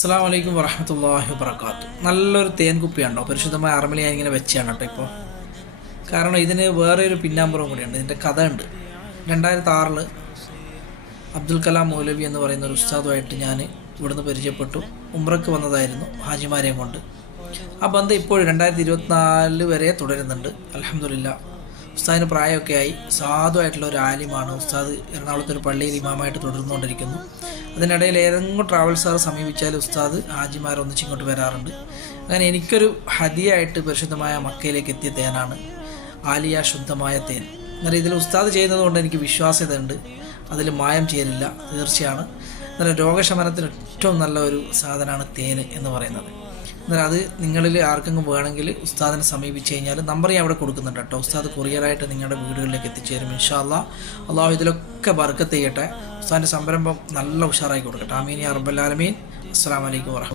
അസ്സലാമു അലൈക്കും വറഹ്മത്തുള്ളാഹി വബറകാതുഹു. നല്ലൊരു തേൻ കുപ്പിയുണ്ടോ, പരിശുദ്ധമായ അറമലി ഞാൻ ഇങ്ങനെ വെച്ചാണ് കേട്ടോ ഇപ്പോൾ. കാരണം ഇതിന് വേറെ ഒരു പിന്നാമ്പുറം കൂടിയുണ്ട്, ഇതിൻ്റെ കഥ ഉണ്ട്. 2006 അബ്ദുൽ കലാം മൗലവി എന്ന് പറയുന്ന ഒരു ഉസ്താദുമായിട്ട് ഞാൻ ഇവിടുന്ന് പരിചയപ്പെട്ടു. ഉംറയ്ക്ക് വന്നതായിരുന്നു ഹാജിമാരെയും കൊണ്ട്. ആ ബന്ധം ഇപ്പോഴും 2024 വരെ തുടരുന്നുണ്ട്. അൽഹംദുലില്ലാ. ഉസ്താദിന് പ്രായമൊക്കെ ആയി, സാധുവായിട്ടുള്ള ഒരു ആലിമാണ്. ഉസ്താദ് എറണാകുളത്ത് ഒരു പള്ളിയിൽ ഇമാമായിട്ട് തുടർന്നുകൊണ്ടിരിക്കുന്നു. അതിനിടയിൽ ഏതെങ്കിലും ട്രാവൽസാർ സമീപിച്ചാൽ ഉസ്താദ് ഹാജിമാരെ ഒന്നിച്ചിങ്ങോട്ട് വരാറുണ്ട്. അങ്ങനെ എനിക്കൊരു ഹദിയായിട്ട് പരിശുദ്ധമായ മക്കയിലേക്ക് എത്തിയ തേനാണ് ആലിയ ശുദ്ധമായ തേൻ. എന്നാൽ ഇതിൽ ഉസ്താദ് ചെയ്യുന്നത് കൊണ്ട് എനിക്ക് വിശ്വാസ്യതയുണ്ട്, അതിൽ മായം ചേരില്ല, തീർച്ചയാണ്. എന്നാൽ രോഗശമനത്തിന് ഏറ്റവും നല്ല ഒരു സാധനമാണ് തേൻ എന്ന് പറയുന്നത്. എന്നാൽ അത് നിങ്ങളിൽ ആർക്കെങ്കിലും വേണമെങ്കിൽ ഉസ്താദിനെ സമീപിച്ച് കഴിഞ്ഞാൽ നമ്പർ ഞാൻ അവിടെ കൊടുക്കുന്നുണ്ട് കേട്ടോ. ഉസ്താദ് കൊറിയറായിട്ട് നിങ്ങളുടെ വീടുകളിലേക്ക് എത്തിച്ചേരും ഇൻഷാ അല്ലാഹ്. അള്ളാഹു ഇതിലൊക്കെ ബർക്കത്ത് ചെയ്യട്ടെ. ഉസ്താദിൻ്റെ സംരംഭം നല്ല ഉഷാറായി കൊടുക്കട്ടെ. ആമീൻ യാ റബ്ബൽ ആലമീൻ. അസ്സലാമു അലൈക്കും വറഹ്മത്തുള്ളാഹി.